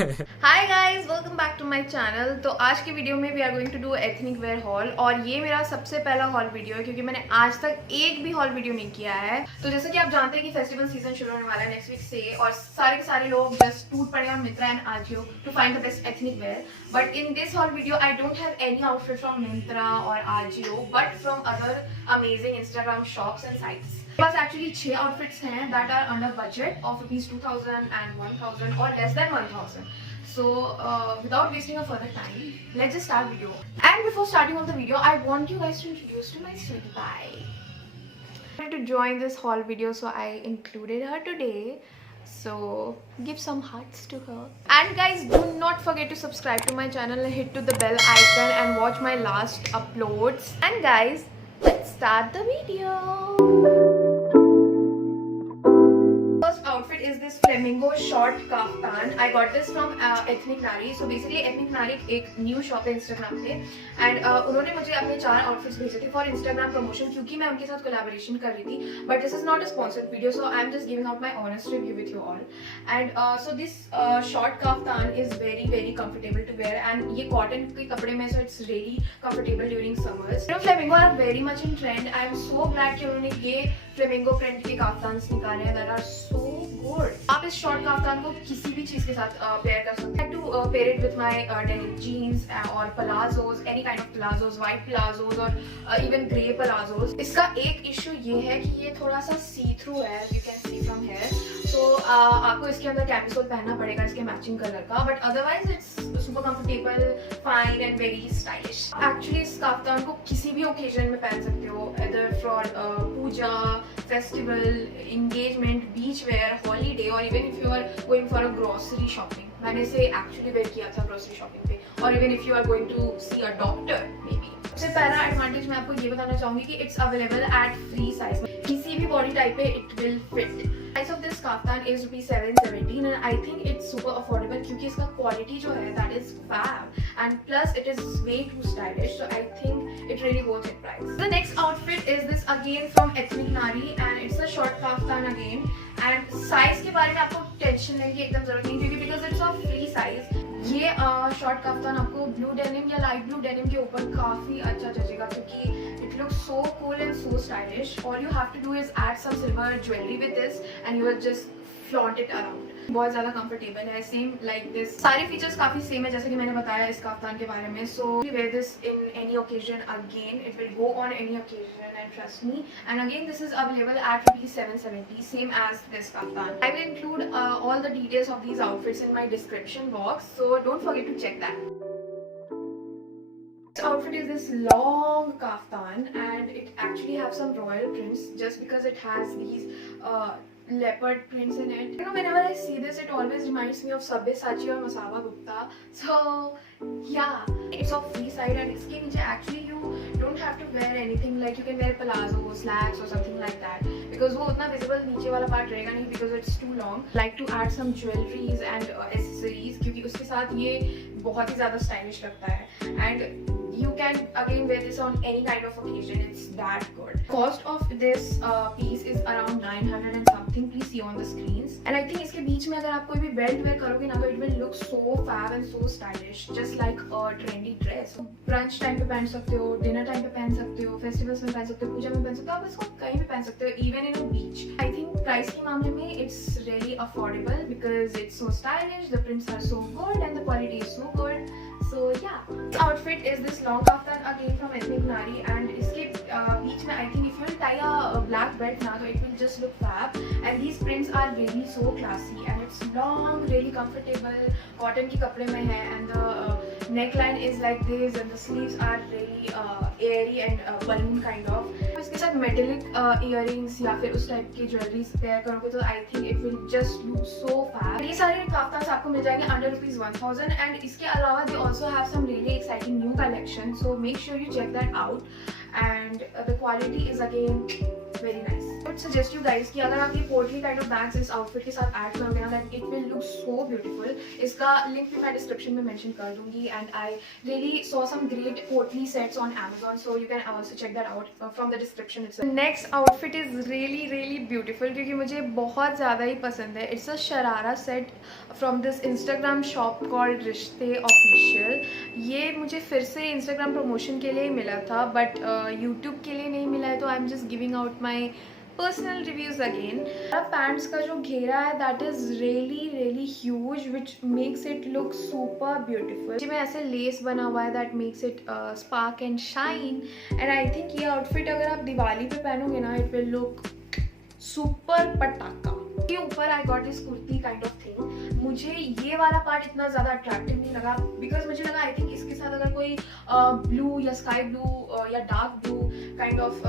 Hi guys, welcome back to my channel. तो आज की वीडियो में we are going to do ethnic wear haul और ये मेरा सबसे पहला हॉल वीडियो है क्योंकि मैंने आज तक एक भी हॉल वीडियो नहीं किया है। तो जैसे कि आप जानते हैं कि फेस्टिवल सीजन शुरू होने वाला है नेक्स्ट वीक से और सारे के सारे लोग जस्ट टूट पड़े on Myntra and Ajio to find the best ethnic wear. But in this haul video, I don't have any outfit from Myntra or Ajio, but from other amazing Instagram shops and sites. मेरे पास actually 6 outfits हैं that are under budget of rupees 2000 and 1000 or less than 1000. So without wasting a further time, let's just start video. And before starting off the video, I want you guys to introduce to my sweetie pie. I wanted to join this haul video, so I included her today. So give some hearts to her. And guys, do not forget to subscribe to my channel and hit to the bell icon and watch my last uploads. And guys, let's start the video. First outfit is this flamingo short kaftan. I got this from Ethnic Nari. So basically Ethnic Nari एक new shop है Instagram पे and उन्होंने मुझे अपने 4 outfits भेजे थे for Instagram promotion क्योंकि मैं उनके साथ collaboration कर रही थी. But this is not a sponsored video, so I'm just giving out my honest review with you all. And so this short kaftan is very comfortable to wear and ये cotton के कपड़े में so it's really comfortable during summers. You know, flamingo are very much in trend. I am so glad कि उन्होंने ये flamingo print के kaftans निकाले हैं that are so good. आप इस short kaftan को किसी भी चीज के साथ pair कर सकते हैं. To pair it with my denim jeans or palazzos, any kind of palazzos, white palazzos or even grey palazzos. इसका एक issue ये है कि ये थोड़ा सा see through है. You can see from here. So आपको इसके अंदर कैपिसोल पहनना पड़ेगा इसके मैचिंग कलर का. But otherwise it's super comfortable, fine and very stylish. Actually इस काफ्तान को किसी भी occasion में पहन सकते हो. Either for Puja, festival, engagement, beach wear, holiday or even if you are going for a grocery shopping. मैंने इसे एक्चुअली वेयर किया था ग्रोसरी शॉपिंग पे और even if you are going to see a doctor maybe. सबसे पहला advantage मैं आपको ये बताना चाहूंगी कि it's available at free size. किसी भी बॉडी टाइप पे it will fit. Price of this kaftan is ₹717 and I think it's super affordable क्योंकि इसका क्वालिटी जो है that is fab and plus it is way too stylish. So I think it really worth it price. The next outfit is this again from ethnic Nari and it's a short kaftan again. And size के बारे में आपको टेंशन लेने की एकदम जरूरत नहीं क्योंकि because it's of free size. ये शॉर्ट काफ्तान आपको ब्लू डेनिम या लाइट ब्लू डेनिम के ऊपर काफी अच्छा जचेगा क्योंकि it looks so cool and so stylish. All you have to do is add some silver jewellery with this and you will just flaunt it around. बहुत ज्यादा comfortable है. Same like this. सारे फीचर्स काफी same है जैसे कि मैंने बताया इस काफ्तान के बारे में. So you wear this in any occasion again. It will go on any occasion and trust me. And again this is available at ₹770 same as this kaftan. I will include all the details of these outfits in my description box, so don't forget to check that. This outfit is this long kaftan and it actually have some royal prints just because it has these leopard prints in it. You know, whenever I see this, it always reminds me of Sabyasachi or Masaba Gupta. So yeah, it's of free side and इसके नीचे actually you don't have to wear anything like you can wear palazzo, slacks or something like that because वो उतना visible नीचे वाला part रहेगा नहीं because it's too long. Like to add some jewelries and accessories क्योंकि उसके साथ ये बहुत ही ज़्यादा stylish लगता है and you can again wear this on any kind of occasion. It's that good. Cost of this piece is around 900 and something. Please see on the screens. And I think इसके बीच में अगर आप कोई भी belt wear करोगे ना तो it will look so fab and so stylish, just like a trendy dress. Brunch time पे पहन सकते हो, dinner time पे पहन सकते हो, festivals में पहन सकते हो, पूजा में पहन सकते हो, आप इसको कहीं भी पहन सकते हो, even in a beach. I think price के मामले में it's really affordable because it's so stylish, the prints are so good and the quality is so good. So yeah, this outfit is this long kaftan again from Ethnic Nari and इसके बीच में I think if you will tie a black belt now, so it will just look fab. And these prints are really so classy and it's long, really comfortable. Cotton के कपड़े में है and the neckline is like this and the sleeves are really airy and balloon kind of. इसके साथ metallic earrings या फिर उस टाइप की ज्वेलरी पेयर करोगे तो I think it will just look so fab. ये सारे काफ्तान आपको मिल जाएंगे under ₹1000 and इसके अलावा they also have some really exciting new collection, so make sure you check that out. and the quality is again very nice. I would suggest you guys कि अगर आप ये पोटली kind of bags इस outfit के साथ add करोगे ना, then it will look so beautiful. इसका link भी मैं description में mention कर दूँगी, and I really saw some great पोटली sets on Amazon, so you can also check that out from the description itself. Next outfit is really beautiful क्योंकि मुझे बहुत ज़्यादा ही पसंद है. It's a sharara set from this Instagram shop called रिश्ते ऑफिशियल. ये मुझे फिर से Instagram promotion के लिए ही मिला था, but YouTube के लिए नहीं मिला है, तो I am just giving out my personal reviews again. Pants का जो घेरा है that is really huge which makes it look super beautiful. जिसमें ऐसे लेस बना हुआ है that makes it spark and shine, and I think ये आउटफिट अगर आप दिवाली पे पहनोगे ना, इट विल लुक सुपर पटाखा. के ऊपर I got this kurti kind of thing. मुझे ये वाला पार्ट इतना ज़्यादा अट्रैक्टिव नहीं लगा बिकॉज मुझे लगा आई थिंक इसके साथ अगर कोई ब्लू या स्काई ब्लू या dark blue kind of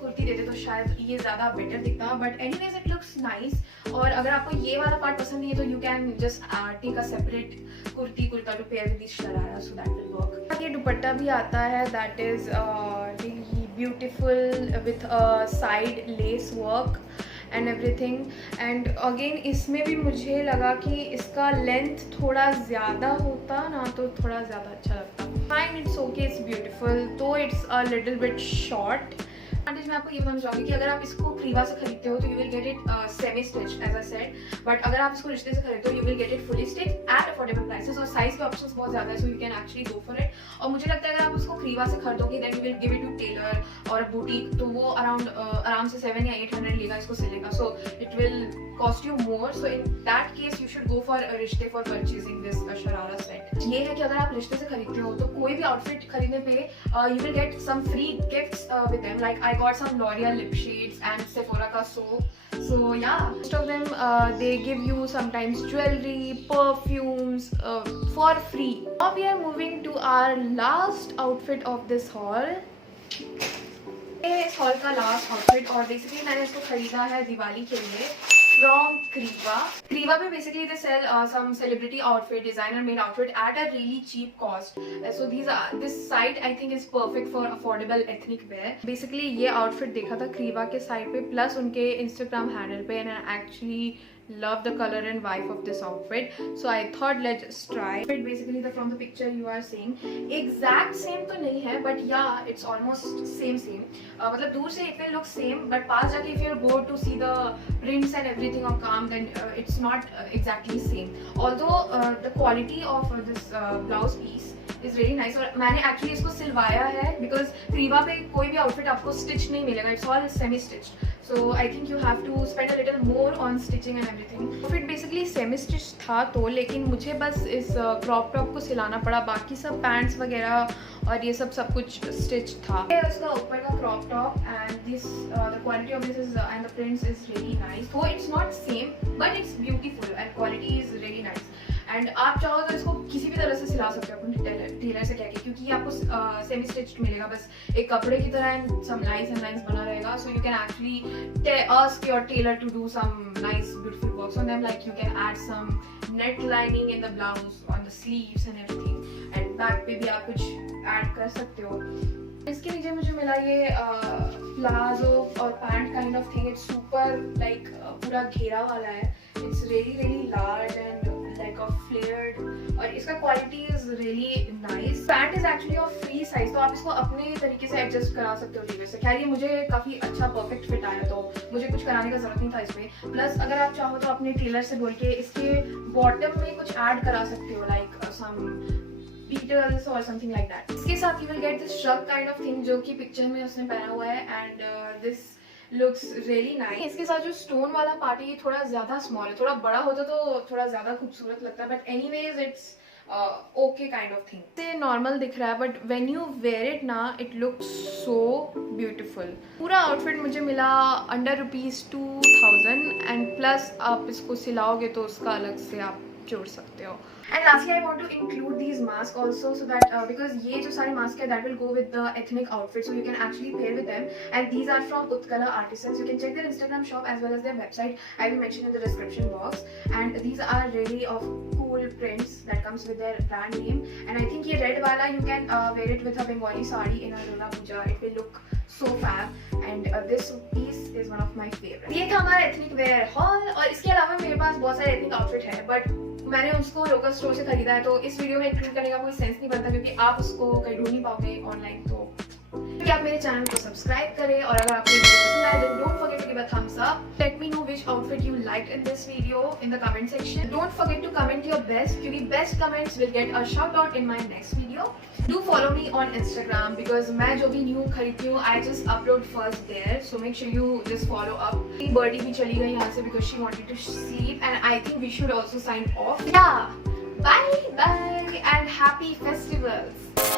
kurti देते तो शायद ये ज़्यादा बेटर दिखता, but anyways it looks nice. और अगर आपको ये वाला पार्ट पसंद नहीं है तो you can just take a separate kurta to pair with this sharara, so that will work. ये दुपट्टा भी आता है that is really beautiful with side lace work and everything. And again इसमें भी मुझे लगा कि इसका लेंथ थोड़ा ज़्यादा होता ना तो थोड़ा ज़्यादा अच्छा लगता. Fine, it's okay, it's beautiful, तो it's a little bit short. Advantage मैं आपको ये बताना चाहूँगी कि अगर आप इसको क्रीवा से खरीदते हो तो you will get it semi stitched as I said, but अगर आप इसको रिश्ते से खरीदते हो you will get it fully stitched at affordable prices. और साइज के ऑप्शंस बहुत ज़्यादा है, so you can actually go for it. और मुझे लगता है अगर आप उसको क्रीवा से खरीदोगे then you will give it to tailor और बुटीक, तो वो अराउंड आराम से 700 या 800 लेगा इसको सिलेगा, so it will cost you more. So in that case you should go for रिश्ते for purchasing this शरारा set. ये है कि अगर आप रिश्ते से खरीदते हो तो कोई भी आउटफिट खरीदने पे you will get some free gifts with them. Like I got some L'Oreal lip shades and Sephora का soap. So yeah, most of them they give you sometimes jewelry, perfumes for free. Now we are moving to our last outfit of this haul. इस हॉल का last outfit, और बेसिकली मैंने इसको खरीदा है दिवाली के लिए फ्रॉम क्रीवा में. Basically they sell some celebrity outfit, designer made outfit at a really cheap cost. So this site I think is perfect for affordable ethnic wear. Basically ये आउटफिट देखा था क्रीवा के साइट पे प्लस उनके इंस्टाग्राम हैंडल पे, and I actually love the color and vibe of this outfit, so I thought let's try it. Basically from the picture you are seeing exact same तो नहीं है, but yeah it's almost same. मतलब दूर से it will look same, but पास जाके if you go to see the prints and everything on काम, then it's not exactly same. Although the quality of this blouse piece is really nice. और मैंने actually इसको सिलवाया है because क्रीवा पे कोई भी outfit आपको stitch नहीं मिलेगा, it's all semi stitched. So I think you have to spend a little more on stitching and everything. Outfit basically semi stitched था तो, लेकिन मुझे बस इस क्रॉप टॉप को सिलाना पड़ा, बाकी सब पैंट्स वगैरह और ये सब कुछ स्टिच था. ये उसका ऊपर का crop top and this the quality of this is and the prints is really nice. So it's not same but it's beautiful and quality is really nice. And आप चाहो तो इसको किसी भी तरह से सिला सकते हो अपने टेलर से कह के, क्योंकि ये आपको सेमी स्टिच्ड मिलेगा, बस एक कपड़े की तरह and some lines and lines बना रहेगा. So you can actually ask your tailor to do some nice beautiful works on them, like you can add some net lining in the blouse on the sleeves and everything, and back पे भी आप कुछ ऐड कर सकते हो. इसके नीचे मुझे मिला ये प्लाजो और pant kind of thing. It's super like पूरा घेरा वाला है. It's really large and like a flared, और इसका quality is really nice. Pant is actually of free size, तो आप इसको अपने तरीके से एडजस्ट करा सकते हो टेलर से. खैर ये मुझे काफी अच्छा परफेक्ट फिट आया, तो मुझे कुछ कराने का जरूरत नहीं था इसमें. प्लस अगर आप चाहो तो अपने टेलर से बोल के इसके बॉटम में कुछ ऐड करा सकते हो, like some beetles or something like that. इसके साथ you will get this shrug kind of thing जो कि पिक्चर में उसने पहना हुआ है, and this looks really nice. इसके साथ जो स्टोन वाला पार्ट है ये थोड़ा ज्यादा स्मॉल है, थोड़ा बड़ा होता तो थोड़ा ज्यादा खूबसूरत लगता है, but anyways it's okay kind of thing. से नॉर्मल दिख रहा है but when you wear it ना इट लुक्स सो ब्यूटीफुल. पूरा आउटफिट मुझे मिला अंडर ₹2000 एंड प्लस आप इसको सिलाओगे तो उसका अलग से आप जोड़ सकते हो. And lastly, I want to include these masks also, so that because ये जो सारे mask है that will go with the ethnic outfit, so you can actually pair with them. And these are from Utkala Artisans. You can check their Instagram shop as well as their website. I will mention in the description box. And these are really of cool beautiful prints that comes with their brand name. And I think ये red वाला you can wear it with a Bengali sari in a Durga Puja. It will look so fab. And this piece is one of my favorite. ये था हमारा ethnic wear haul. और इसके अलावा मेरे पास बहुत सारे ethnic outfit है, but मैंने उसको लोकल स्टोर से खरीदा है, तो इस वीडियो में इंक्लूड करने का कोई सेंस नहीं बनता क्योंकि आप उसको कहीं ढूंढ नहीं पाओगे ऑनलाइन। तो कि आप मेरे चैनल को सब्सक्राइब करें, और अगर आपको वीडियो पसंद आए then don't forget to give a thumbs up. Let me know which outfit you liked in this video in the comment section. Don't forget to comment your best क्योंकि best comments will get a shout out in my next video. Do follow me on Instagram because मैं जो भी new खरीदती हूँ I just upload first there, so make sure you just follow up. Birdie भी चली गई यहाँ से because she wanted to sleep and I think we should also sign off. Yeah, bye bye and happy festivals.